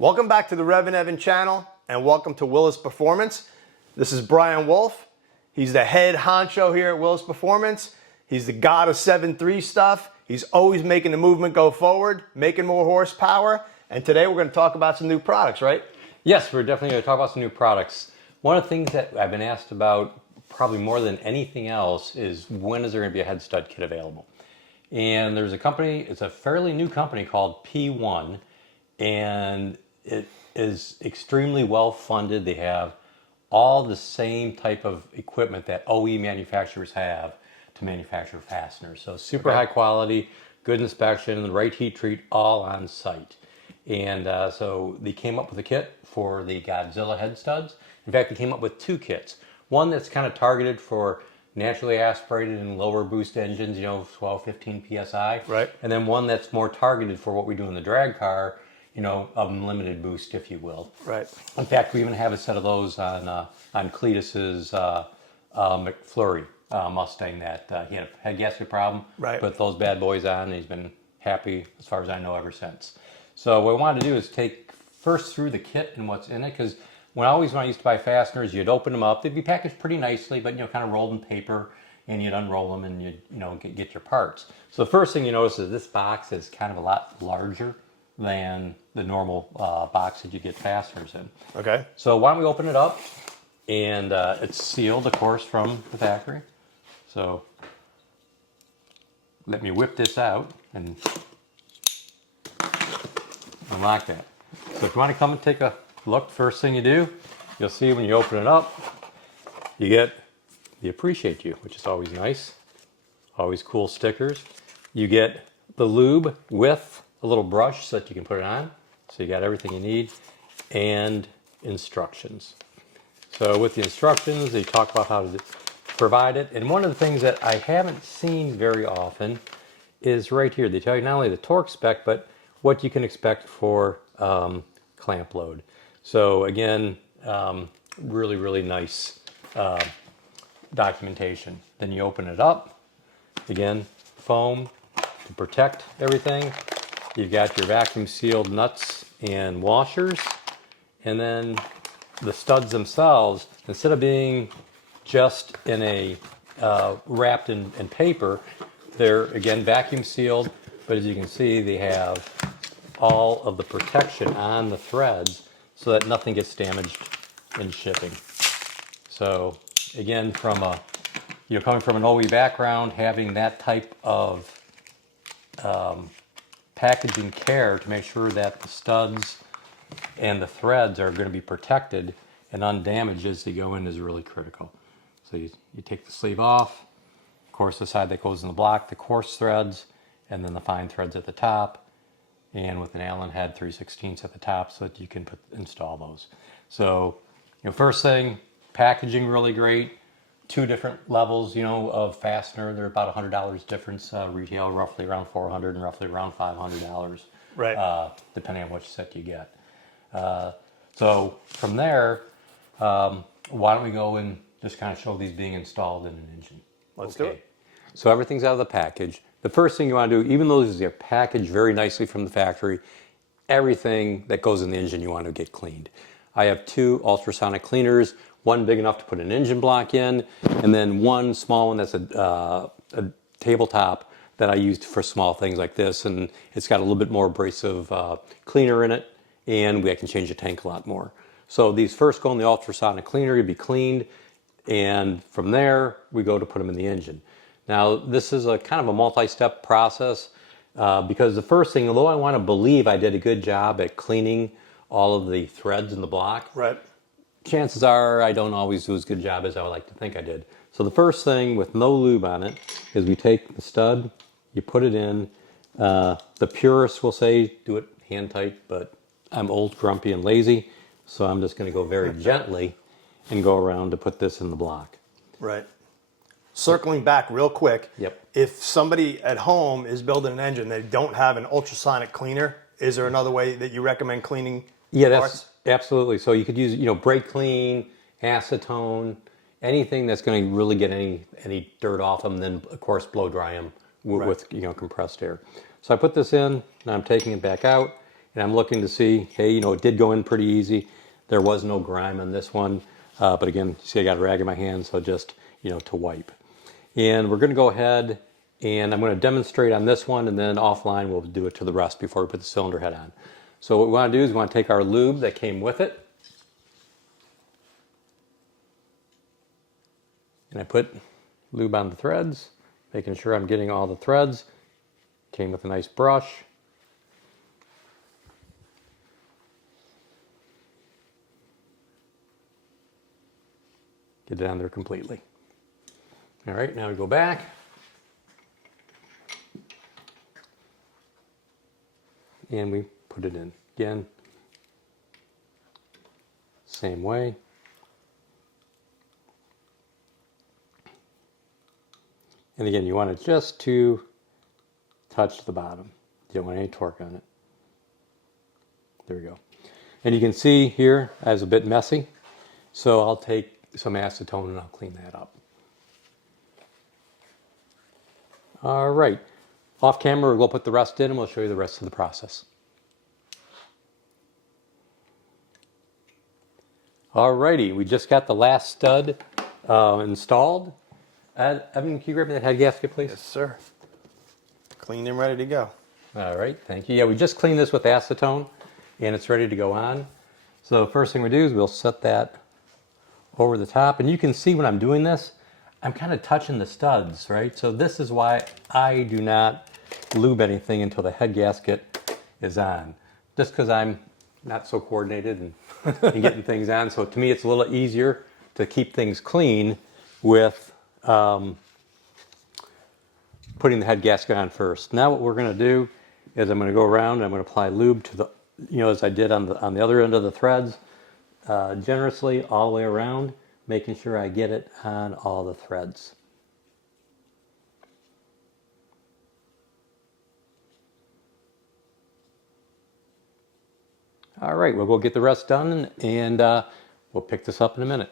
Welcome back to the Revan Evan channel and welcome to Willis Performance. This is Brian Wolfe. He's the head honcho here at Willis Performance. He's the god of 7.3 stuff. He's always making the movement go forward, making more horsepower. And today we're going to talk about some new products, right? Yes, we're definitely going to talk about some new products. One of the things that I've been asked about probably more than anything else is when is there going to be a head stud kit available? And there's a company, it's a fairly new company called P1, and it is extremely well funded. They have all the same type of equipment that OE manufacturers have to manufacture fasteners. So super high quality, good inspection, the right heat treat, all on site. And so they came up with a kit for the Godzilla head studs. In fact, they came up with two kits. One that's kind of targeted for naturally aspirated and lower boost engines, 12, 15 PSI. Right. And then one that's more targeted for what we do in the drag car, unlimited boost, if you will. Right. In fact, we even have a set of those on Cletus's McFlurry Mustang that he had a head gasket problem. Right. Put those bad boys on, and he's been happy, as far as I know, ever since. So what I wanted to do is take first through the kit and what's in it, because when I used to buy fasteners, you'd open them up. They'd be packaged pretty nicely, but kind of rolled in paper, and you'd unroll them and you'd get your parts. So the first thing you notice is this box is kind of a lot larger than the normal box that you get fasteners in. Okay. So why don't we open it up? And it's sealed, of course, from the factory. So let me whip this out and unlock that. So if you want to come and take a look, first thing you do, you'll see when you open it up, you get the Appreciate You, which is always nice. Always cool stickers. You get the lube with a little brush so that you can put it on. So you got everything you need, and instructions. So with the instructions, they talk about how to provide it. And one of the things that I haven't seen very often is right here. They tell you not only the torque spec, but what you can expect for clamp load. So again, really, really nice documentation. Then you open it up. Again, foam to protect everything. You've got your vacuum sealed nuts and washers. And then the studs themselves, instead of being just in a wrapped in paper, they're again vacuum sealed, but as you can see, they have all of the protection on the threads so that nothing gets damaged in shipping. So again, from coming from an OE background, having that type of packaging care to make sure that the studs and the threads are going to be protected and undamaged as they go in is really critical. So you take the sleeve off, of course the side that goes in the block, the coarse threads, and then the fine threads at the top, and with an Allen head 3/16 at the top so that you can install those. So first thing, packaging really great. Two different levels of fastener. They're about $100 difference, retail roughly around $400 and roughly around $500, Right. depending on which set you get. So from there, why don't we go and just kind of show these being installed in an engine. Let's do it. So everything's out of the package. The first thing you want to do, even though these are packaged very nicely from the factory, everything that goes in the engine you want to get cleaned. I have two ultrasonic cleaners, one big enough to put an engine block in, and then one small one that's a tabletop that I use for small things like this, and it's got a little bit more abrasive cleaner in it, and I can change the tank a lot more. So these first go in the ultrasonic cleaner to be cleaned, and from there we go to put them in the engine. Now this is a kind of a multi-step process because the first thing, although I want to believe I did a good job at cleaning all of the threads in the block, Right. chances are I don't always do as good a job as I would like to think I did. So the first thing with no lube on it is we take the stud, you put it in. The purists will say do it hand tight, but I'm old, grumpy, and lazy, so I'm just going to go very gently and go around to put this in the block. Right. Circling back real quick. Yep. If somebody at home is building an engine, they don't have an ultrasonic cleaner, is there another way that you recommend cleaning parts? Absolutely. So you could use, brake clean, acetone, anything that's going to really get any dirt off them, then of course blow dry them with compressed air. So I put this in, and I'm taking it back out, and I'm looking to see, hey, it did go in pretty easy. There was no grime on this one, but again, see I got a rag in my hand, so just, to wipe. And we're going to go ahead and I'm going to demonstrate on this one, and then offline we'll do it to the rest before we put the cylinder head on. So what we want to do is we want to take our lube that came with it, and I put lube on the threads, making sure I'm getting all the threads. Came with a nice brush. Get it on there completely. All right, now we go back. And we put it in. Again, same way. And again, you want it just to touch the bottom. You don't want any torque on it. There we go. And you can see here, I was a bit messy. So I'll take some acetone and I'll clean that up. All right. Off camera, we'll put the rest in and we'll show you the rest of the process. All righty, we just got the last stud installed. Evan, can you grab me that head gasket, please? Yes, sir. Cleaned and ready to go. All right, thank you. Yeah, we just cleaned this with acetone and it's ready to go on. So the first thing we do is we'll set that over the top. And you can see when I'm doing this, I'm kind of touching the studs, right? So this is why I do not lube anything until the head gasket is on. Just because I'm not so coordinated and getting things on. So to me, it's a little easier to keep things clean with putting the head gasket on first. Now what we're going to do is I'm going to go around and I'm going to apply lube to the, as I did on the other end of the threads, generously all the way around, making sure I get it on all the threads. All right, we'll go get the rest done and we'll pick this up in a minute.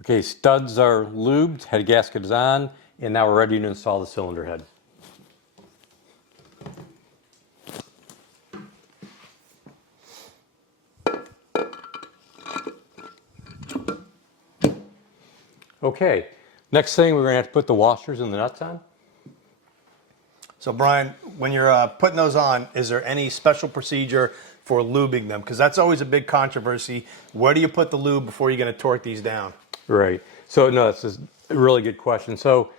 Okay, studs are lubed, head gasket is on, and now we're ready to install the cylinder head. Okay, next thing we're going to have to put the washers and the nuts on. So Brian, when you're putting those on, is there any special procedure for lubing them? Because that's always a big controversy. Where do you put the lube before you're going to torque these down? Right. So no, this is a really good question. So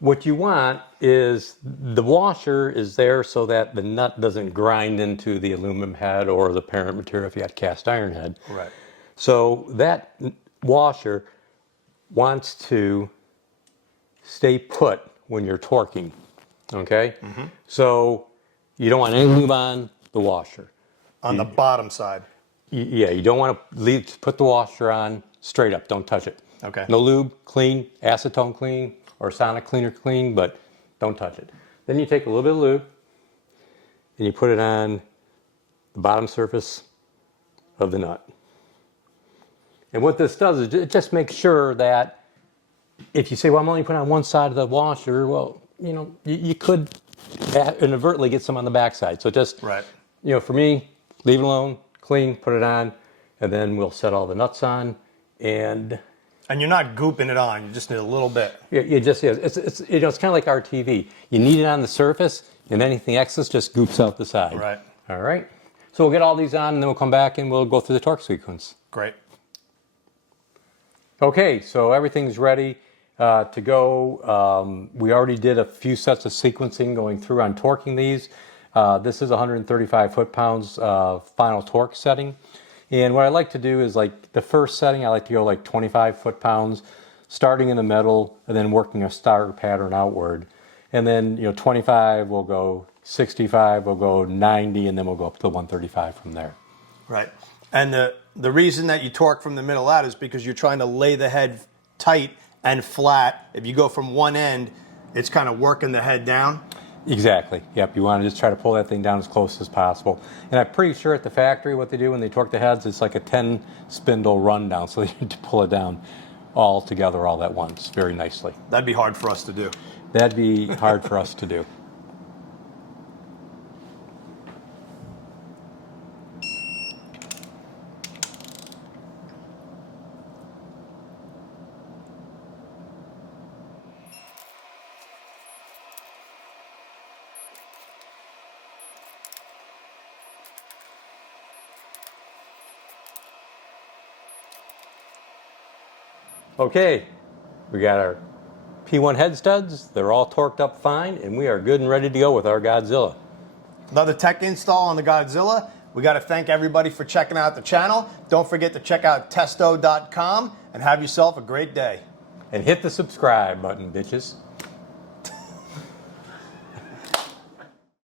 what you want is the washer is there so that the nut doesn't grind into the aluminum head or the parent material if you had cast iron head. Right. So that washer wants to stay put when you're torquing. Okay? Mm-hmm. So you don't want any lube on the washer. On the bottom side. Yeah, you don't want to put the washer on straight up. Don't touch it. Okay. No lube, clean, acetone clean, or sonic cleaner clean, but don't touch it. Then you take a little bit of lube and you put it on the bottom surface of the nut. And what this does is it just makes sure that if you say, well, I'm only putting on one side of the washer, well, you could inadvertently get some on the back side. So just, right. For me, leave it alone, clean, put it on, and then we'll set all the nuts on. And you're not gooping it on, you just need a little bit. Yeah, it's kind of like our TV. You need it on the surface, and anything excess just goops out the side. Right. All right. So we'll get all these on, and then we'll come back and we'll go through the torque sequence. Great. Okay, so everything's ready to go. We already did a few sets of sequencing going through on torquing these. This is 135 foot-pounds final torque setting. And what I like to do is like the first setting, I like to go like 25 foot-pounds, starting in the middle and then working a star pattern outward. And then, 25 will go 65, we'll go 90, and then we'll go up to 135 from there. Right. And the reason that you torque from the middle out is because you're trying to lay the head tight and flat. If you go from one end, it's kind of working the head down. Exactly. Yep. You want to just try to pull that thing down as close as possible. And I'm pretty sure at the factory what they do when they torque the heads, it's like a 10 spindle rundown. So they need to pull it down all together all at once very nicely. That'd be hard for us to do. That'd be hard for us to do. Okay, we got our P1 head studs. They're all torqued up fine, and we are good and ready to go with our Godzilla. Another tech install on the Godzilla. We got to thank everybody for checking out the channel. Don't forget to check out testo.com and have yourself a great day. And hit the subscribe button, bitches.